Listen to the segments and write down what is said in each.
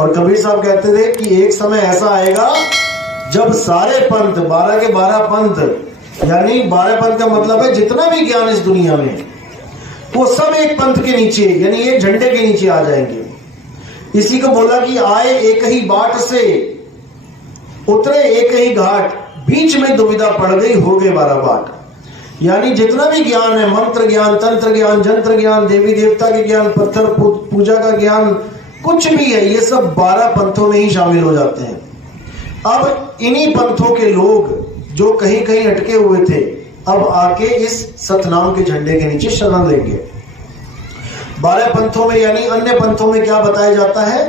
और कबीर साहब कहते थे कि एक समय ऐसा आएगा जब सारे पंथ 12 के 12 पंथ, यानी 12 पंथ का मतलब है जितना भी ज्ञान इस दुनिया में, वो सब एक पंथ के नीचे, यानी एक झंडे के नीचे आ जाएंगे। इसी को बोला कि आए एक ही बाट से, उतरे एक ही घाट, बीच में दुविधा पड़ गई, हो गए 12 बाट। यानी जितना भी ज्ञान है, मंत्र ज्ञान, तंत्र ज्ञान, जंत्र ज्ञान, देवी देवता के ज्ञान, पत्थर पूजा का ज्ञान, कुछ भी है, ये सब 12 पंथों में ही शामिल हो जाते हैं। अब इन्हीं पंथों के लोग जो कहीं कहीं अटके हुए थे, अब आके इस सतनाम के झंडे के नीचे शरण लेंगे। 12 पंथों में यानी अन्य पंथों में क्या बताया जाता है?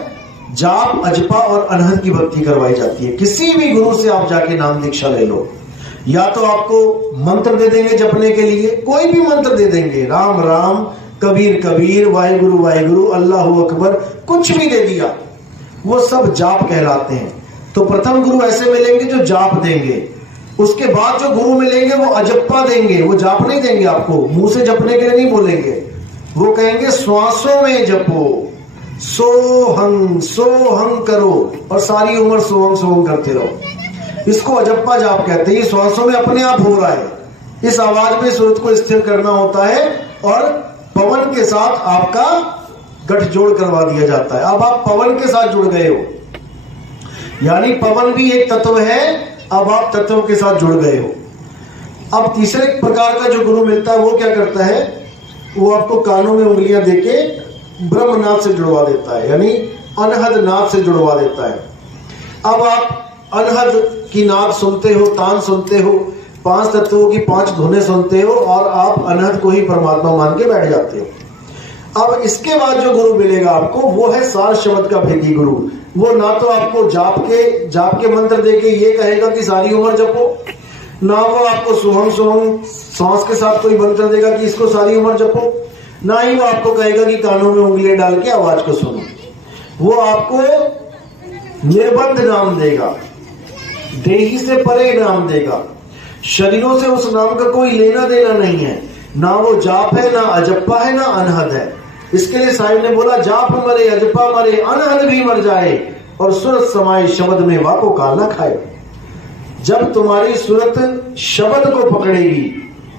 जाप, अजपा और अनहद की भक्ति करवाई जाती है। किसी भी गुरु से आप जाके नाम दीक्षा ले लो, या तो आपको मंत्र दे देंगे जपने के लिए, कोई भी मंत्र दे देंगे, राम राम, कबीर कबीर, वाहिगुरु वाहिगुरु, अल्लाहु अकबर, कुछ भी दे दिया, वो सब जाप कहलाते हैं। तो प्रथम गुरु ऐसे मिलेंगे जो जाप देंगे, उसके बाद जो गुरु मिलेंगे वो अजप्पा देंगे, वो जाप नहीं देंगे आपको, मुंह से जपने के लिए नहीं बोलेंगे, वो कहेंगे श्वासों में जपो, सोहं करो और सारी उम्र सोहं करते रहो। इसको अजप्पा जाप कहते हैं। ये श्वासों में अपने आप हो रहा है, इस आवाज में सुरत को स्थिर करना होता है और पवन के साथ आपका गठजोड़ करवा दिया जाता है। अब आप पवन के साथ जुड़ गए हो, यानी पवन भी एक तत्व है, अब आप तत्व के साथ जुड़ गए हो। अब तीसरे प्रकार का जो गुरु मिलता है वो क्या करता है? वो आपको कानों में उंगलियां देके ब्रह्मनाद से जुड़वा देता है, यानी अनहद नाद से जुड़वा देता है। अब आप अनहद की नाद सुनते हो, तान सुनते हो, 5 तत्वों की 5 धुनें सुनते हो और आप अनहद को ही परमात्मा मान के बैठ जाते हो। अब इसके बाद जो गुरु मिलेगा आपको वो है सार शब्द का भेदी गुरु। वो ना तो आपको जाप के मंत्र देके ये कहेगा कि सारी उम्र जपो, ना वो आपको सुहम सांस के साथ कोई मंत्र देगा कि इसको सारी उम्र जपो, ना ही वो आपको कहेगा कि कानों में उंगलियां डाल के आवाज को सुनो। वो आपको निर्बंध नाम देगा, देही से परे नाम देगा, शरीरों से उस नाम का कोई लेना देना नहीं है, ना वो जाप है, ना अजप्पा है, ना अनहद है। इसके लिए साहिब ने बोला जाप मरे, अजपा मरे, अनहद भी मर जाए और सूरत समाये शब्द में वाको काल ना खाए। जब तुम्हारी सूरत शब्द को पकड़ेगी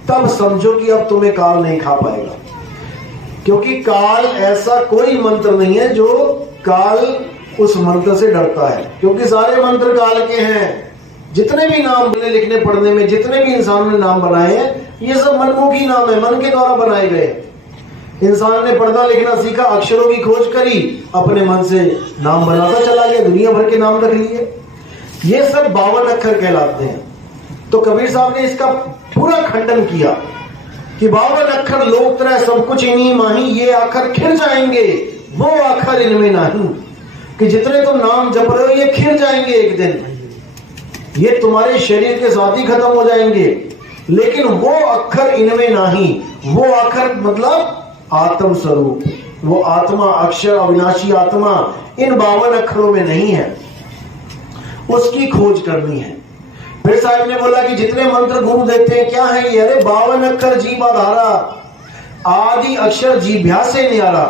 तब समझो कि अब तुम्हें काल नहीं खा पाएगा, क्योंकि काल ऐसा कोई मंत्र नहीं है जो काल उस मंत्र से डरता है, क्योंकि सारे मंत्र काल के हैं। जितने भी नाम लिखने पढ़ने में जितने भी इंसान ने नाम बनाए हैं, ये सब मनमुखी नाम है, मन के द्वारा बनाए गए। इंसान ने पढ़ना लिखना सीखा, अक्षरों की खोज करी, अपने मन से नाम बनाता चला गया, दुनिया भर के नाम रख लिए। ये सब 52 अक्षर कहलाते हैं। तो कबीर साहब ने इसका पूरा खंडन किया कि 52 अक्षर लोक तरह सब कुछ इन्हीं माही, ये अक्षर खिर जाएंगे, वो अक्षर इनमें नहीं। कि जितने तुम नाम जप रहे हो ये खिर जाएंगे एक दिन, ये तुम्हारे शरीर के साथ ही खत्म हो जाएंगे, लेकिन वो अक्षर इनमें नहीं। वो अक्षर मतलब आत्म स्वरूप, वो आत्मा, अक्षर, अविनाशी आत्मा इन 52 अक्षरों में नहीं है, उसकी खोज करनी है। फिर साहब ने बोला कि जितने मंत्र गुरु देते हैं क्या है ये? अरे 52 अक्षर जीव आधारा, आदि अक्षर जीभ्या से न्यारा,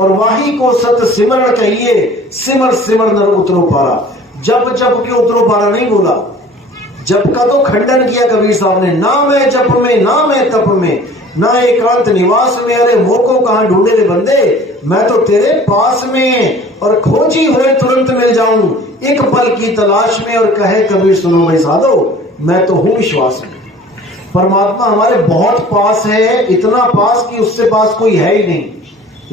और वाही को सत सिमरण कहिए, सिमर सिमर नर उतरो पारा। जप जप के उतरो पारा नहीं बोला, जप का तो खंडन किया कबीर साहब ने। ना मैं जप में, ना मैं तप में, ना एकांत निवास में, अरे मोको कहां ढूंढे रे बंदे, मैं तो तेरे पास में, और खोजी हुए तुरंत मिल जाऊं एक पल की तलाश में। और कहे कबीर सुनो भाई साधो, मैं तो हूं विश्वास में। परमात्मा हमारे बहुत पास है, इतना पास कि उससे पास कोई है ही नहीं,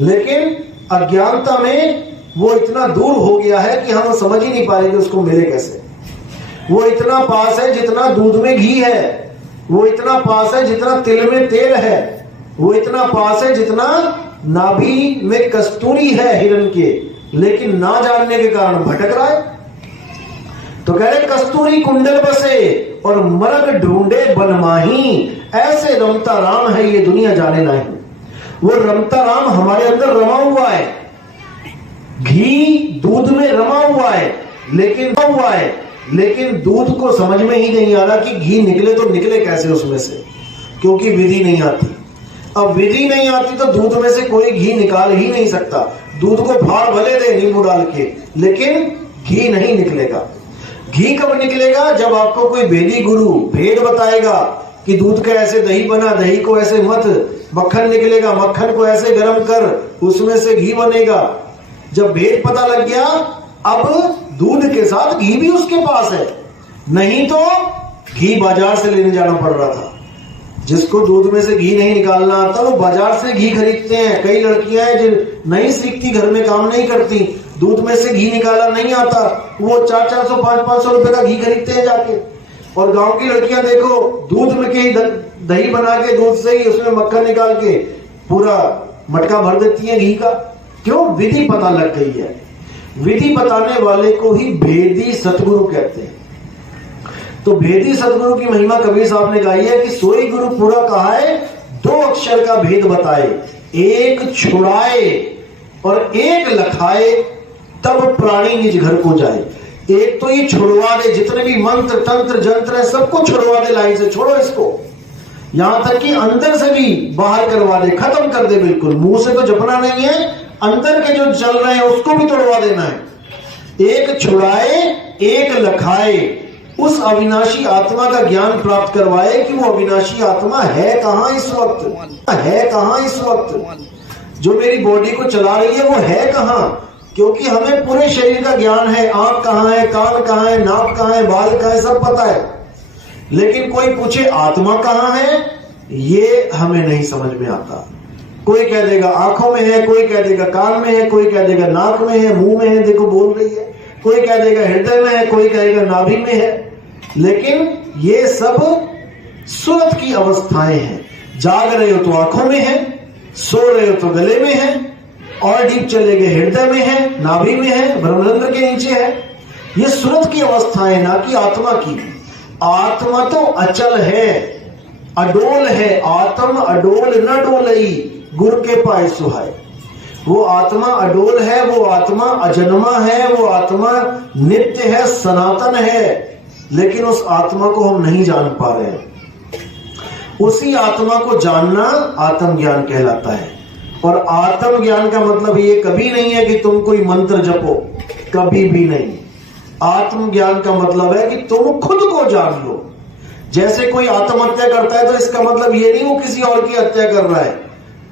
लेकिन अज्ञानता में वो इतना दूर हो गया है कि हम समझ ही नहीं पा रहे कि उसको मिले कैसे। वो इतना पास है जितना दूध में घी है, वो इतना पास है जितना तिल में तेल है, वो इतना पास है जितना नाभि में कस्तूरी है हिरण के, लेकिन ना जानने के कारण भटक रहा है। तो कह रहे कस्तूरी कुंडल बसे और मरग ढूंढे बनमाही, ऐसे रमता राम है ये दुनिया जाने नहीं। वो रमता राम हमारे अंदर रमा हुआ है, घी दूध में रमा हुआ है, लेकिन दूध को समझ में ही नहीं आ रहा कि घी निकले तो निकले कैसे उसमें से, क्योंकि विधि नहीं आती। अब विधि नहीं आती तो दूध में से कोई घी निकाल ही नहीं सकता। दूध को फाड़ भले दे नींबू डाल के, लेकिन घी नहीं निकलेगा। घी कब निकलेगा? जब आपको कोई भेदी गुरु भेद बताएगा कि दूध का ऐसे दही बना, दही को ऐसे मत, मक्खन निकलेगा, मक्खन को ऐसे गर्म कर, उसमें से घी बनेगा। जब भेद पता लग गया, अब दूध के साथ घी भी उसके पास है, नहीं तो घी बाजार से लेने जाना पड़ रहा था। जिसको दूध में से घी नहीं निकालना आता वो बाजार से घी खरीदते हैं। कई लड़कियां हैं जो नहीं सीखती, घर में काम नहीं करती, दूध में से घी निकाला नहीं आता, वो 400-400 500-500 रुपए का घी खरीदते हैं जाके। और गांव की लड़कियां देखो, दूध में के दही बना के दूध से ही उसमें मक्खन निकाल के पूरा मटका भर देती है घी का। क्यों? विधि पता लग गई है। विधि बताने वाले को ही भेदी सतगुरु कहते हैं। तो भेदी सतगुरु की महिमा कबीर साहब ने गाई है कि सोई गुरु पूरा कहा है, 2 अक्षर का भेद बताए, एक छुड़ाए और एक लखाए, तब प्राणी निज घर को जाए। एक तो ये छुड़वा दे, जितने भी मंत्र तंत्र जंत्र है सबको छुड़वा दे, लाइन से छोड़ो इसको, यहां तक कि अंदर से भी बाहर करवा दे, खत्म कर दे बिल्कुल। मुंह से तो जपना नहीं है, अंदर के जो चल रहे हैं उसको भी तोड़वा देना है। एक छुड़ाए एक लखाए, उस अविनाशी आत्मा का ज्ञान प्राप्त करवाए कि वो अविनाशी आत्मा है कहां इस वक्त, है कहां इस वक्त, जो मेरी बॉडी को चला रही है वो है कहां। क्योंकि हमें पूरे शरीर का ज्ञान है, आंख कहां है, कान कहां है, नाक कहां है, बाल कहां है, सब पता है, लेकिन कोई पूछे आत्मा कहां है, ये हमें नहीं समझ में आता। कोई कह देगा आंखों में है, कोई कह देगा कान में है, कोई कह देगा नाक में है, मुंह में है, देखो बोल रही है, कोई कह देगा हृदय में है, कोई कहेगा नाभि में है। लेकिन ये सब सुरत की अवस्थाएं हैं। जाग रहे हो तो आंखों में है, सो रहे हो तो गले में है, और डीप चले गए हृदय में है, नाभि में है, ब्रह्मरंध्र के नीचे है। ये सुरत की अवस्थाएं, ना कि आत्मा की। आत्मा तो अचल है, अडोल है। आत्म अडोल न डोलई, गुर के पाए सुहाय। वो आत्मा अडोल है, वो आत्मा अजन्मा है, वो आत्मा नित्य है, सनातन है, लेकिन उस आत्मा को हम नहीं जान पा रहे हैं। उसी आत्मा को जानना आत्मज्ञान कहलाता है। और आत्मज्ञान का मतलब ये कभी नहीं है कि तुम कोई मंत्र जपो, कभी भी नहीं। आत्मज्ञान का मतलब है कि तुम खुद को जान लो। जैसे कोई आत्महत्या करता है तो इसका मतलब ये नहीं वो किसी और की हत्या कर रहा है,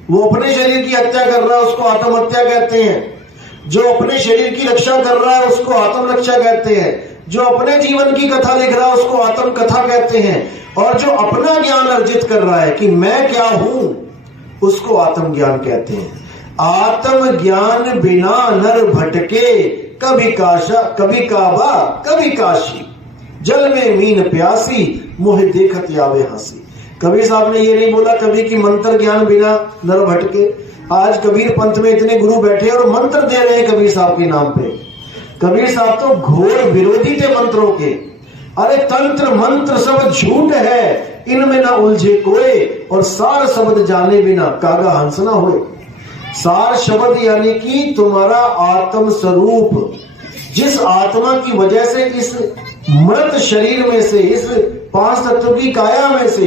वो अपने शरीर की हत्या कर रहा है, उसको आत्महत्या कहते हैं। जो अपने शरीर की रक्षा कर रहा है उसको आत्मरक्षा कहते हैं। जो अपने जीवन की कथा लिख रहा है उसको आत्म कथा कहते हैं। और जो अपना ज्ञान अर्जित कर रहा है कि मैं क्या हूं, उसको आत्मज्ञान कहते हैं। आत्मज्ञान बिना नर भटके, कभी काशा कभी काबा कभी काशी, जल में मीन प्यासी, मोह देखत आवे हंसी। कबीर साहब ने ये नहीं बोला कभी कि मंत्र ज्ञान बिना नर भटके। आज कबीर पंथ में इतने गुरु बैठे और मंत्र दे रहे हैं कबीर साहब के नाम पे। कबीर साहब तो घोर विरोधी थे मंत्रों के। अरे तंत्र मंत्र सब झूठ है, इनमें ना उलझे कोई, और सार शब्द जाने बिना कागा हंस ना होए। सार शब्द यानी कि तुम्हारा आत्म स्वरूप, जिस आत्मा की वजह से इस मृत शरीर में से, इस 5 तत्व की काया में से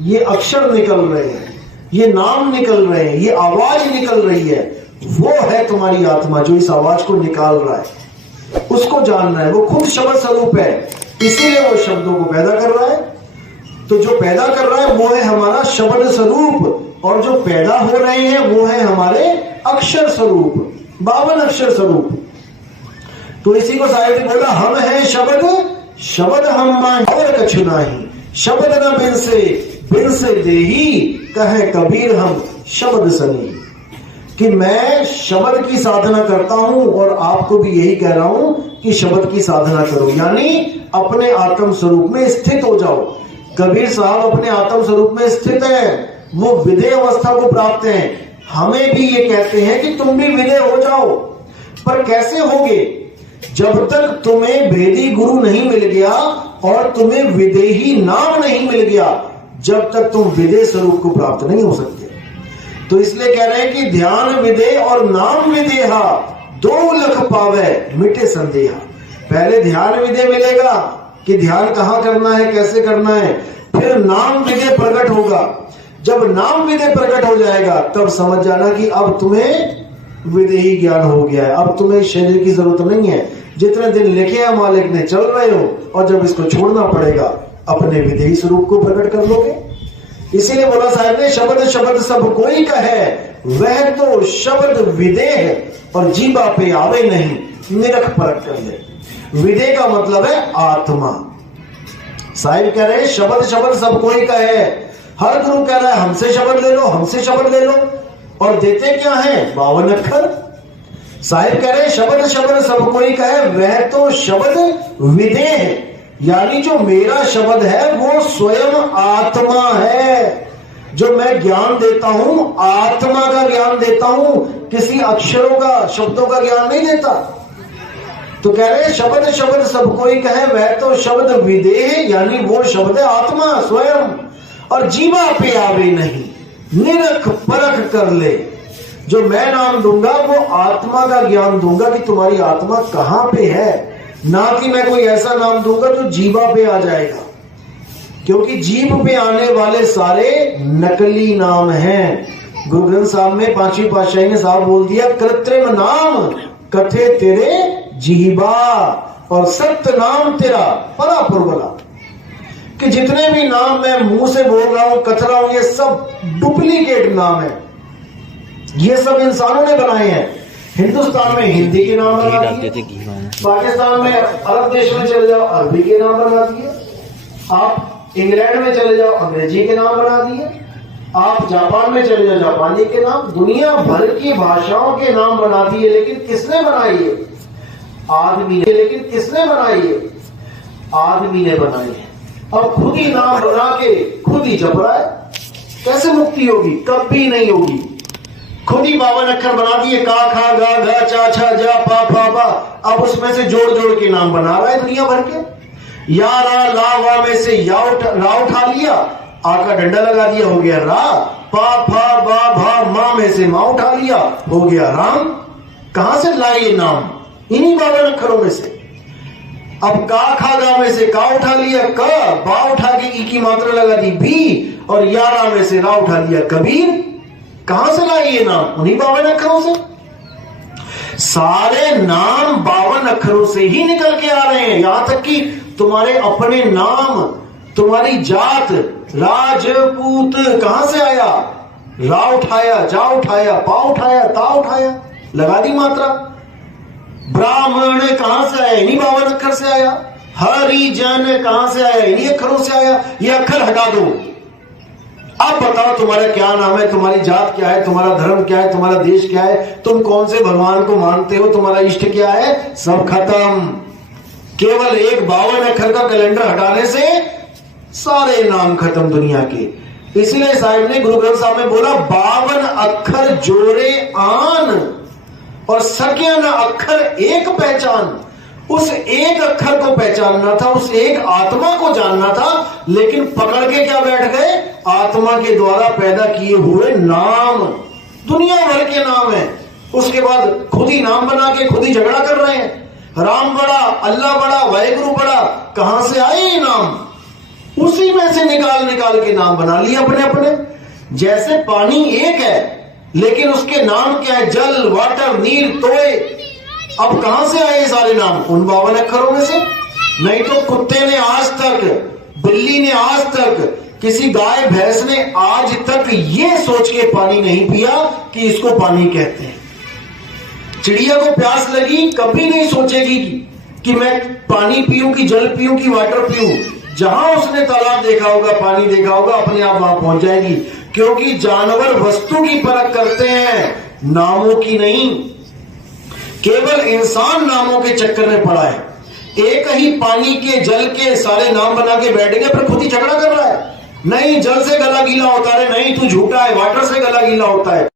ये अक्षर निकल रहे हैं, ये नाम निकल रहे हैं, ये आवाज निकल रही है, वो है तुम्हारी आत्मा जो इस आवाज को निकाल रहा है। उसको जानना है। वो खुद शब्द स्वरूप है, इसीलिए वो शब्दों को पैदा कर रहा है। तो जो पैदा कर रहा है वो है हमारा शब्द स्वरूप, और जो पैदा हो रहे हैं वो है हमारे अक्षर स्वरूप, 52 अक्षर स्वरूप। तो इसी को साहिब ने बोला, हम हैं शब्द, शब्द हम मां और कछु नाही, शब्द न बिन से देही, कहे कबीर हम शब्द सनी। कि मैं शब्द की साधना करता हूं और आपको भी यही कह रहा हूं कि शब्द की साधना करो, यानी अपने आत्म स्वरूप में स्थित हो जाओ। कबीर साहब अपने आत्म स्वरूप में स्थित है, वो विधेय अवस्था को प्राप्त है। हमें भी ये कहते हैं कि तुम भी विधेय हो जाओ, पर कैसे होगे? जब तक तुम्हें भेदी गुरु नहीं मिल गया और तुम्हें विदेही नाम नहीं मिल गया, जब तक तुम विधेय स्वरूप को प्राप्त नहीं हो सकते। तो इसलिए कह रहे हैं कि ध्यान विधेय और नाम विदेहा, 2 लख पावे मिटे संदेहा। पहले ध्यान विधेय मिलेगा कि ध्यान कहां करना है, कैसे करना है, फिर नाम विधेय प्रकट होगा। जब नाम विधेय प्रकट हो जाएगा तब समझ जाना कि अब तुम्हें विदेही ज्ञान हो गया है। अब तुम्हें शरीर की जरूरत नहीं है, जितने दिन लिखे हैं मालिक ने चल रहे हो, और जब इसको छोड़ना पड़ेगा अपने विदेही स्वरूप को प्रकट कर लोगे। इसीलिए बोला साहब ने, शब्द शब्द सब कोई कहे, वह तो शब्द विदेह और जीवा पे आवे नहीं, निरख परख कर ले। विदेह का मतलब है आत्मा। साहिब कह रहे हैं शब्द शब्द सब कोई कहे, हर गुरु कह रहा है हमसे शब्द ले लो, हमसे शब्द ले लो, और देते क्या है 52 अक्षर। साहिब कह रहे शब्द शब्द सब कोई कहे, वह तो शब्द विदेह, यानी जो मेरा शब्द है वो स्वयं आत्मा है। जो मैं ज्ञान देता हूं आत्मा का ज्ञान देता हूं, किसी अक्षरों का शब्दों का ज्ञान नहीं देता। तो कह रहे शब्द शब्द सब कोई कहे, वह तो शब्द विदेह, यानी वो शब्द आत्मा स्वयं, और जीवा पे आवे नहीं, निरख परख कर ले। जो मैं नाम दूंगा वो आत्मा का ज्ञान दूंगा कि तुम्हारी आत्मा कहां पे है, ना कि मैं कोई ऐसा नाम दूंगा जो जीवा पे आ जाएगा, क्योंकि जीव पे आने वाले सारे नकली नाम हैं। गुरु ग्रंथ साहब में 5वीं पातशाही ने साहब बोल दिया, कृत्रिम नाम कथे तेरे जीवा, और सत्य नाम तेरा परापुर बोला। कि जितने भी नाम मैं मुंह से बोल रहा हूं, कथ रहा हूं, ये सब डुप्लीकेट नाम है, ये सब इंसानों ने बनाए हैं। हिंदुस्तान में हिंदी के नाम बना दिए, पाकिस्तान में अरब देश में चले जाओ अरबी के नाम बना दिए, आप इंग्लैंड में चले जाओ अंग्रेजी के नाम बना दिए, आप जापान में चले जाओ जापानी के नाम, दुनिया भर की भाषाओं के नाम बना दिए। लेकिन किसने बनाई है? आदमी ने। लेकिन किसने बनाई है? आदमी ने बनाई है। अब खुद ही नाम बना के खुद ही जप रहा है, कैसे मुक्ति होगी? कभी नहीं होगी। खुद ही 52 अक्षर बना दिए, का खा गा घा चा छा जा पा फा बा, अब उसमें से जोड़ जोड़ के नाम बना रहा है दुनिया भर के। या रा ला वा में से रा उठा लिया, आ का डंडा लगा दिया, हो गया रा, पा फा बा भा मा में से मां उठा लिया, हो गया राम। कहां से लाए ये नाम? इन्हीं 52 अक्षरों में से। अब का खा गा में से का उठा लिया, क बा उठा के ई की मात्रा लगा दी बी, और यारा में से रा उठा लिया कबीर। कहां से लाए ये नाम? उन्हीं 52 अक्षरों से। सारे नाम 52 अक्षरों से ही निकल के आ रहे हैं। यहां तक कि तुम्हारे अपने नाम, तुम्हारी जात राजपूत कहां से आया? रा उठाया, जा उठाया, पा उठाया, ता उठाया, लगा दी मात्रा। ब्राह्मण कहां से आया? इन्हीं 52 अक्षर से आया। हरिजन कहां से आया? इन्हीं अक्षरों से आया। ये अक्षर हटा दो, अब बताओ तुम्हारा क्या नाम है, तुम्हारी जात क्या है, तुम्हारा धर्म क्या है, तुम्हारा देश क्या है, तुम कौन से भगवान को मानते हो, तुम्हारा इष्ट क्या है, सब खत्म। केवल एक 52 अक्षर का कैलेंडर हटाने से सारे नाम खत्म दुनिया के। इसीलिए साहिब ने गुरु ग्रंथ साहब में बोला, 52 अक्षर जोड़े आन, और सके न अक्षर एक पहचान। उस एक अक्षर को पहचानना था, उस एक आत्मा को जानना था, लेकिन पकड़ के क्या बैठ गए? आत्मा के द्वारा पैदा किए हुए नाम, दुनिया भर के नाम है। उसके बाद खुद ही नाम बना के खुद ही झगड़ा कर रहे हैं। राम बड़ा, अल्लाह बड़ा, वाहेगुरु बड़ा, कहां से आए ये नाम? उसी में से निकाल निकाल के नाम बना लिए अपने अपने। जैसे पानी एक है, लेकिन उसके नाम क्या है? जल, वाटर, नीर, तोय। अब कहां से आए सारे नाम? उन 52 अक्षरों में से। नहीं तो कुत्ते ने आज तक, बिल्ली ने आज तक, किसी गाय भैंस ने आज तक ये सोच के पानी नहीं पिया कि इसको पानी कहते हैं। चिड़िया को प्यास लगी, कभी नहीं सोचेगी कि मैं पानी पीऊं कि जल पीऊं कि वाटर पीऊं। जहां उसने तालाब देखा होगा, पानी देखा होगा, अपने आप वहां पहुंच जाएगी। क्योंकि जानवर वस्तु की परख करते हैं, नामों की नहीं। केवल इंसान नामों के चक्कर में पड़ा है। एक ही पानी के, जल के सारे नाम बना के बैठ गए, पर खुद ही झगड़ा कर रहा है। नहीं, जल से गला गीला होता है, नहीं तू झूठा है, वाटर से गला गीला होता है।